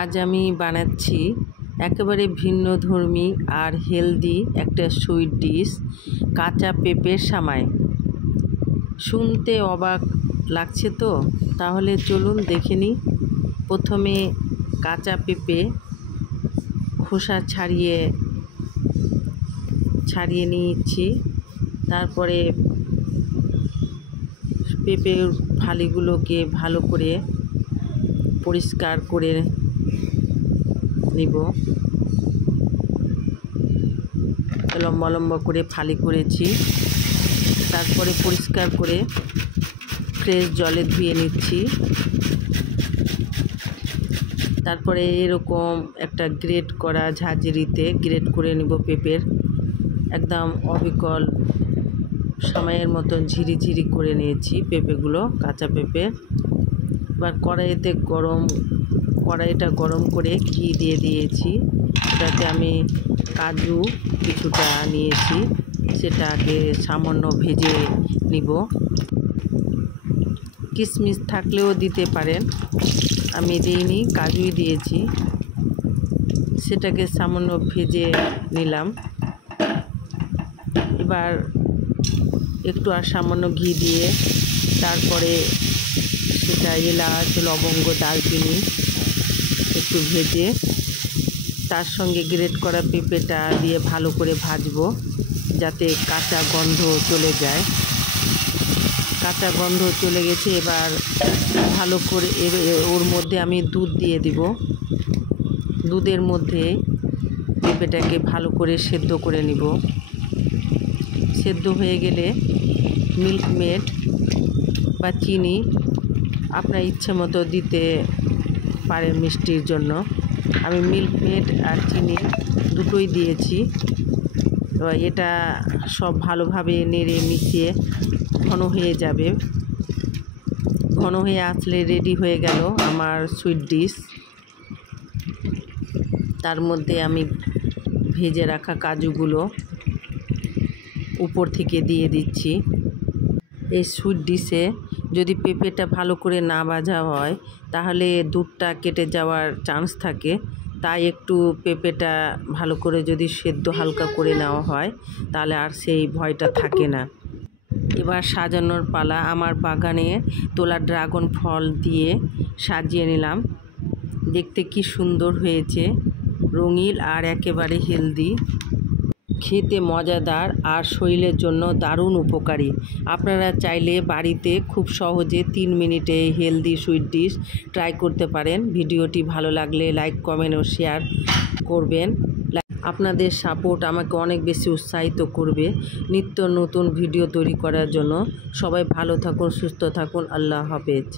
আজ আমি বানাচ্ছি একেবারে ভিন্নধর্মী আর হেলদি একটা সুইট ডিশ, কাঁচা পেঁপের সামাই। শুনতে অবাক লাগছে তো, তাহলে চলুন দেখে নিই। প্রথমে কাঁচা পেঁপে খোসা ছাড়িয়ে নিচ্ছি। তারপরে পেঁপের ফালিগুলোকে ভালো করে পরিষ্কার করে নিব। লম্বা লম্বা করে ফালি করেছি। তারপরে পরিষ্কার করে ফ্রেশ জলে ধুয়ে নিচ্ছি। তারপরে এরকম একটা গ্রেট করা ঝাঁঝরিতে গ্রেট করে নিব পেঁপের, একদম অবিকল সময়ের মতন ঝিরিঝিরি করে নিয়েছি পেঁপেগুলো, কাঁচা পেঁপে। এবার কড়াইটা গরম করে ঘি দিয়ে দিয়েছি। তাতে আমি কাজু কিছুটা নিয়েছি, সেটাকে সামান্য ভেজে নিব। কিশমিশ থাকলেও দিতে পারেন, আমি দিইনি, কাজুই দিয়েছি। সেটাকে সামান্য ভেজে নিলাম। এবার একটু আর সামান্য ঘি দিয়ে তারপরে সেটা এলাচ, লবঙ্গ, দারচিনি একটু ভেজে তার সঙ্গে গ্রেট করা পেঁপেটা দিয়ে ভালো করে ভাজবো, যাতে কাঁচা গন্ধ চলে যায়। কাঁচা গন্ধ চলে গেছে। এবার ভালো করে ওর মধ্যে আমি দুধ দিয়ে দিব। দুধের মধ্যে পেঁপেটাকে ভালো করে সেদ্ধ করে নিব। সেদ্ধ হয়ে গেলে মিল্ক মেড বা চিনি আপনার ইচ্ছে মতো দিতে পারেন মিষ্টির জন্য। আমি মিল্ক মেড আর চিনি দুটোই দিয়েছি। তো এটা সব ভালোভাবে নেড়ে মিশিয়ে ঘন হয়ে যাবে। ঘন হয়ে আসলে রেডি হয়ে গেল আমার সুইট ডিশ। তার মধ্যে আমি ভেজে রাখা কাজুগুলো উপর থেকে দিয়ে দিচ্ছি। এই সুইট ডিশে যদি পেঁপেটা ভালো করে না ভাজা হয় তাহলে দুধটা কেটে যাওয়ার চান্স থাকে। তাই একটু পেঁপেটা ভালো করে যদি সেদ্ধ হালকা করে নেওয়া হয় তাহলে আর সেই ভয়টা থাকে না। এবার সাজানোর পালা। আমার বাগানে তোলা ড্রাগন ফল দিয়ে সাজিয়ে নিলাম। দেখতে কি সুন্দর হয়েছে, রঙিন আর একেবারে হেলদি, খেতে মজাদার আর শরীরের জন্য দারুণ উপকারী। আপনারা চাইলে বাড়িতে খুব সহজে 3 মিনিটে হেলদি সুইট ডিশ ট্রাই করতে পারেন। ভিডিওটি ভালো লাগলে লাইক, কমেন্ট ও শেয়ার করবেন। আপনাদের সাপোর্ট আমাকে অনেক বেশি উৎসাহিত করবে নিত্য নতুন ভিডিও তৈরি করার জন্য। সবাই ভালো থাকুন, সুস্থ থাকুন। আল্লাহ হাফেজ।